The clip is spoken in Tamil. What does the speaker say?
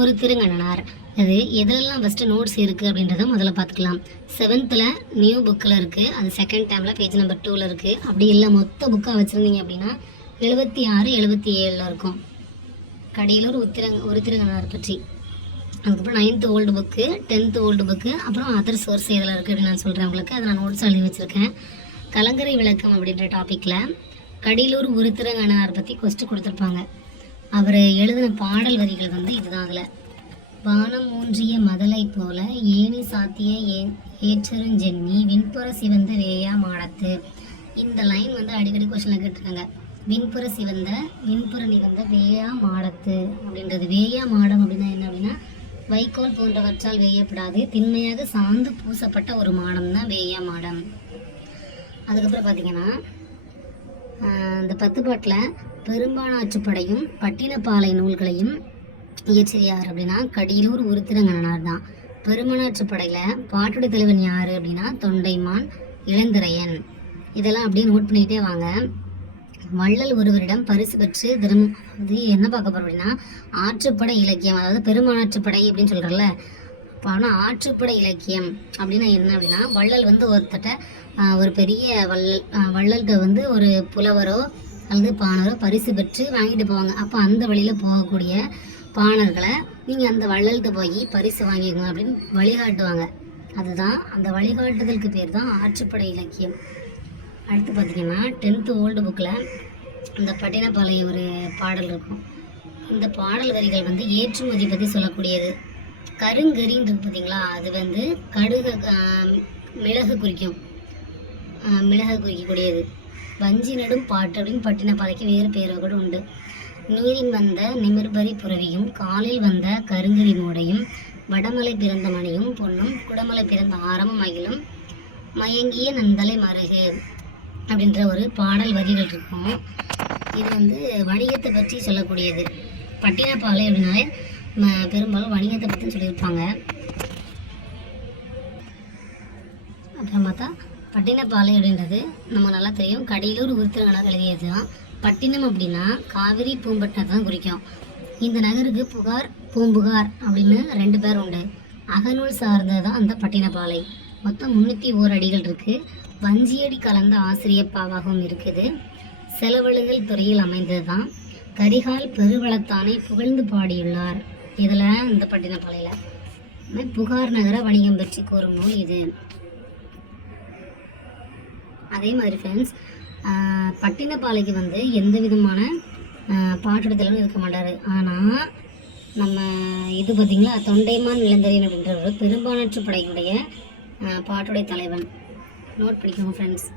ஒரு திருங்கணனார். அது எதுலெல்லாம் ஃபஸ்ட்டு நோட்ஸ் இருக்குது அப்படின்றத முதல்ல பார்த்துக்கலாம். செவன்த்தில் நியூ புக்கில் இருக்குது அது செகண்ட் டைமில் பேஜ் நம்பர் டூவில் இருக்குது அப்படி இல்லை மொத்த புக்காக வச்சுருந்தீங்க அப்படின்னா எழுபத்தி ஆறு எழுபத்தி ஏழில் இருக்கும். கடையில் ஒரு ஒரு திருங்கணனார் பற்றி. அதுக்கப்புறம் ninth old book tenth old book அப்புறம் அதர் சோர்ஸ் இதில் இருக்குது அப்படின்னு நான் சொல்கிறேன் உங்களுக்கு. அதை நான் நோட்ஸ் எழுதி வச்சுருக்கேன். கலங்கரை விளக்கம் அப்படின்ற டாப்பிக்கில் கடிலூர் ஒரு பற்றி கொஸ்டின் கொடுத்துருப்பாங்க. அவர் எழுதின பாடல் வரிகள் வந்து இதுதான் அதில் வானம் ஊன்றிய மதலை போல ஏணி சாத்திய ஏ ஏற்றருஞ்சென்னி விண்புற சிவந்த வேயா மாடத்து. இந்த லைன் வந்து அடிக்கடி கொஸ்டினில் கேட்டிருக்காங்க. விண்புற சிவந்த விண்புற நிகழ்ந்த வேயா மாடத்து அப்படின்றது. வேயா மாடம் அப்படின்னா என்ன அப்படின்னா வைக்கோல் போன்றவற்றால் வேயப்படாது திண்மையாக சாந்து பூசப்பட்ட ஒரு மாடம் தான் வேயா மாடம். அதுக்கப்புறம் பார்த்தீங்கன்னா இந்த பத்து பாட்டில் பெரும்பானாற்றுப்படையும் பட்டினப்பாலை நூல்களையும் இயற்றியது யார் அப்படின்னா கடியூர் உருத்திரங்கனார் தான். பெருமனாற்றுப்படையில் பாட்டுடை தலைவன் யார் அப்படின்னா தொண்டைமான் இளந்திரையன். இதெல்லாம் அப்படியே நோட் பண்ணிக்கிட்டே வாங்க. வள்ளல் ஒருவரிடம் பரிசு பெற்று திரும்ப இது என்ன பார்க்க போகிறோம் அப்படின்னா ஆற்றுப்படை இலக்கியம் அதாவது பெருமானாற்றுப்படை அப்படின்னு சொல்கிறல்ல இப்போ ஆனால் ஆற்றுப்படை இலக்கியம் அப்படின்னா என்ன அப்படின்னா வள்ளல் வந்து ஒருத்தட்ட ஒரு பெரிய வள்ளல் வள்ளல்கிட்ட வந்து ஒரு புலவரோ அல்லது பாணரோ பரிசு பெற்று வாங்கிட்டு போவாங்க. அப்போ அந்த வழியில் போகக்கூடிய பாணர்களை நீங்கள் அந்த வள்ளல்கிட்ட போய் பரிசு வாங்கிக்கோங்க அப்படின்னு வழிகாட்டுவாங்க. அதுதான் அந்த வழிகாட்டுதலுக்கு பேர் தான் ஆற்றுப்படை இலக்கியம். அடுத்து பார்த்தீங்கன்னா டென்த்து ஓல்டு புக்கில் இந்த பட்டினப்பாளையம் ஒரு பாடல் இருக்கும். இந்த பாடல் வரிகள் வந்து ஏற்றுமதி பற்றி சொல்லக்கூடியது. கருங்கரின்னு இருக்கு பார்த்தீங்களா? அது வந்து கடுகு மிளகு குறிக்கும். மிளகு குறிக்கக்கூடியது. வஞ்சி நடும் பாட்டு அப்படின்னு பட்டினப்பாளைக்கு வேறு பேர் கூட உண்டு. நீரின் வந்த நிமிர்பரி புறவியும் காலில் வந்த கருங்கிரி மூடையும் வடமலை பிறந்த மணியும் பொன்னும் குடமலை பிறந்த ஆரமும் மகிழும் மயங்கிய நந்தலை மருகு அப்படின்ற ஒரு பாடல் வரிகள் இருக்கும். இது வந்து வணிகத்தை பற்றி சொல்லக்கூடியது. பட்டினப்பாலை அப்படின்னாலே ம- பெரும்பாலும் வணிகத்தை பற்றி சொல்லியிருப்பாங்க. அப்புறம் பார்த்தா பட்டினப்பாலை அப்படின்றது நம்ம நல்லா தெரியும். கடையிலூர் உருத்திரங்களாக எழுதியது தான் பட்டினம் அப்படின்னா காவிரி பூம்பட்டினத்தை தான் குறிக்கும். இந்த நகருக்கு புகார் பூம்புகார் அப்படின்னு ரெண்டு பேர் உண்டு. அகநூல் சார்ந்தது தான் அந்த பட்டினப்பாலை மொத்தம் முந்நூற்றி ஓர் அடிகள் இருக்குது வஞ்சியடி கலந்த ஆசிரியப்பாவாகவும் இருக்குது. செலவழுகல் துறையில் அமைந்தது தான் கரிகால் பெருவளத்தானை புகழ்ந்து பாடியுள்ளார். இதில் இந்த பட்டினப்பாலையில் புகார் நகர வணிகம் பற்றி கூறும் நூல் இது. அதே மாதிரி ஃப்ரெண்ட்ஸ் பட்டினப்பாலைக்கு வந்து எந்த விதமான பாட்டுடத்திலும் இருக்க மாட்டார். ஆனால் நம்ம இது பார்த்திங்களா தொண்டைமான் இளந்தரியன் அப்படின்ற ஒரு பெரும்பாலாற்று படையினுடைய பாட்டுடைய தலைவன். நோட் பண்ணிக்கோங்க ஃப்ரெண்ட்ஸ்